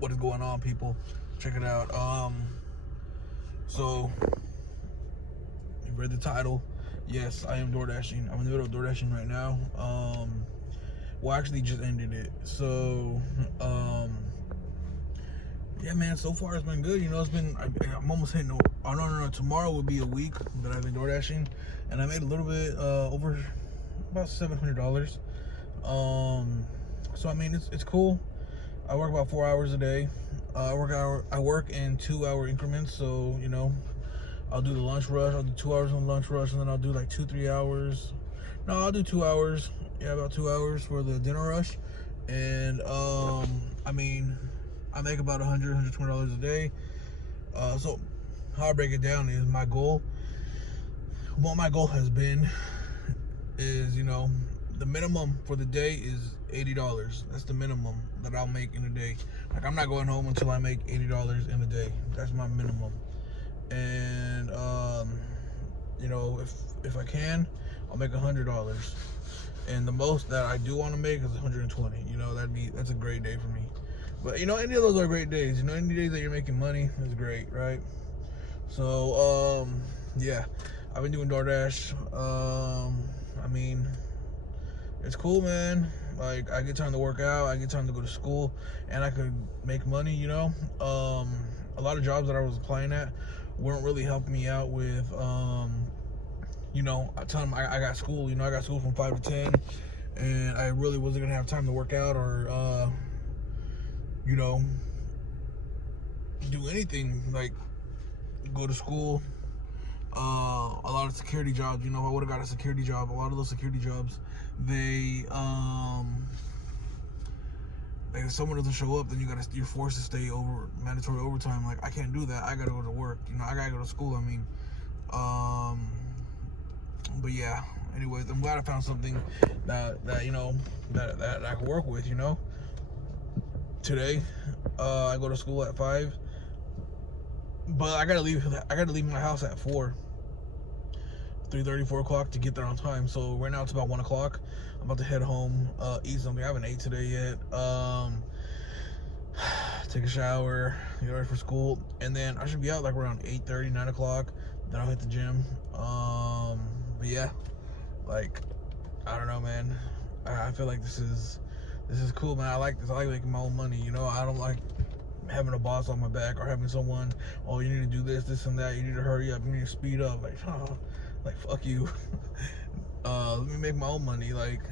What is going on, people? Check it out. So you read the title. Yes, I am DoorDashing. I'm in the middle of DoorDashing right now. Well, actually, just ended it. So, yeah, man. So far, it's been good. You know, I'm almost hitting. Oh no. Tomorrow will be a week that I've been DoorDashing, and I made a little bit over about $700. So I mean, it's cool. I work about 4 hours a day. I work in 2 hour increments. So you know, I'll do the lunch rush. I'll do 2 hours on the lunch rush, and then I'll do like 2-3 hours. No, I'll do 2 hours. Yeah, about 2 hours for the dinner rush. And I mean, I make about $120 a day. So how I break it down is my goal. What my goal has been is, you know, the minimum for the day is $80. That's the minimum that I'll make in a day. Like, I'm not going home until I make $80 in a day. That's my minimum. And you know, if I can, I'll make $100. And the most that I do want to make is 120. You know, that's a great day for me. But you know, any of those are great days. You know, any days that you're making money is great, right? So yeah, I've been doing DoorDash. I mean, it's cool, man. Like, I get time to work out, I get time to go to school, and I could make money, you know. A lot of jobs that I was applying at weren't really helping me out with, you know, I tell them I got school, you know, I got school from 5 to 10, and I really wasn't going to have time to work out or, you know, do anything, like, go to school. A lot of security jobs, you know, I would have got a security job. A lot of those security jobs, if someone doesn't show up, then you're forced to stay over mandatory overtime. Like, I can't do that. I gotta go to work. You know, I gotta go to school. I mean, but yeah. Anyways, I'm glad I found something that you know that I can work with. You know, today, I go to school at 5, but I gotta leave my house at 3:30, 4 o'clock to get there on time. So right now it's about 1 o'clock. I'm about to head home, eat something. I haven't ate today yet. Take a shower, get ready for school, and then I should be out like around 8:30, 9 o'clock. Then I'll hit the gym. But yeah, like, I don't know, man. I feel like this is cool, man. I like this. I like making my own money. You know, I don't like having a boss on my back or having someone, oh, you need to do this and that. You need to hurry up. You need to speed up. Like, like, fuck you. Let me make my own money. Like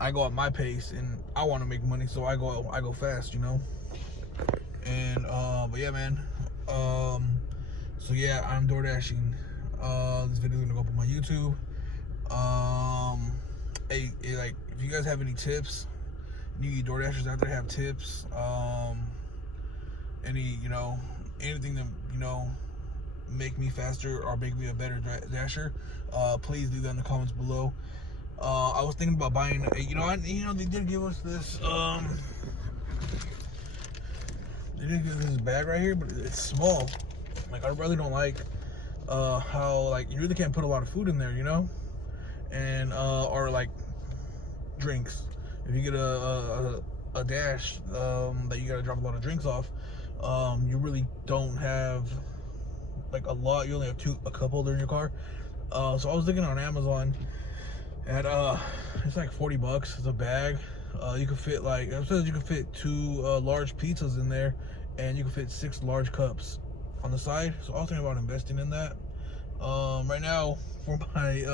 I go at my pace, and I want to make money, so I go fast, you know. And but yeah, man. So yeah, I'm DoorDashing. This video is gonna go up on my YouTube. Hey, like, if you guys have any tips, any DoorDashers out there have tips, you know, anything that, you know, make me faster or make me a better dasher, please leave that in the comments below. I was thinking about buying, you know, they did give us this, they did give us this bag right here, but it's small. Like, I really don't like, how, like, you really can't put a lot of food in there, you know, and, or, like, drinks. If you get a dash, that you gotta drop a lot of drinks off, you really don't have, like, a lot. You only have a cup holder in your car. So I was looking on Amazon, and it's like $40. It's a bag. You can fit, like, it says you can fit 2 large pizzas in there, and you can fit 6 large cups on the side. So I was thinking about investing in that. Right now, for my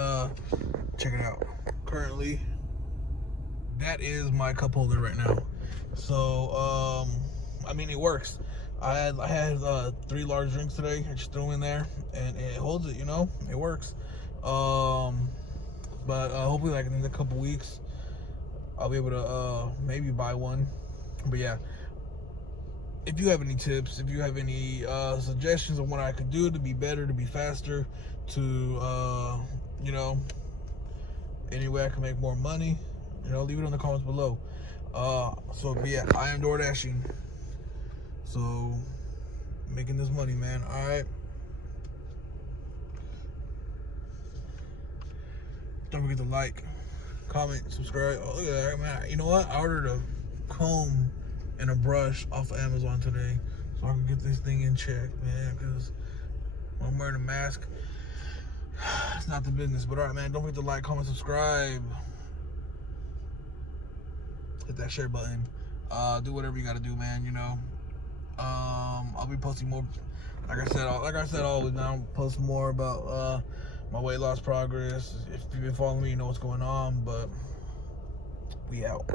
check it out. Currently, that is my cup holder right now. So I mean, it works. I had 3 large drinks today. I just threw in there, and it holds it. You know, it works. But hopefully, like, in a couple weeks, I'll be able to maybe buy one. But yeah, if you have any tips, if you have any suggestions on what I could do to be better, to be faster, to you know, any way I can make more money, you know, leave it in the comments below. So but yeah, I am DoorDashing. So, making this money, man. Alright. Don't forget to like, comment, subscribe. Oh, look at that, man. You know what? I ordered a comb and a brush off of Amazon today, so I can get this thing in check, man. Because when I'm wearing a mask, it's not the business. But all right, man. Don't forget to like, comment, subscribe. Hit that share button. Do whatever you gotta do, man. You know. I'll be posting more. Like I said always, man. I'll post more about my weight loss progress. If you've been following me, you know what's going on. But we out.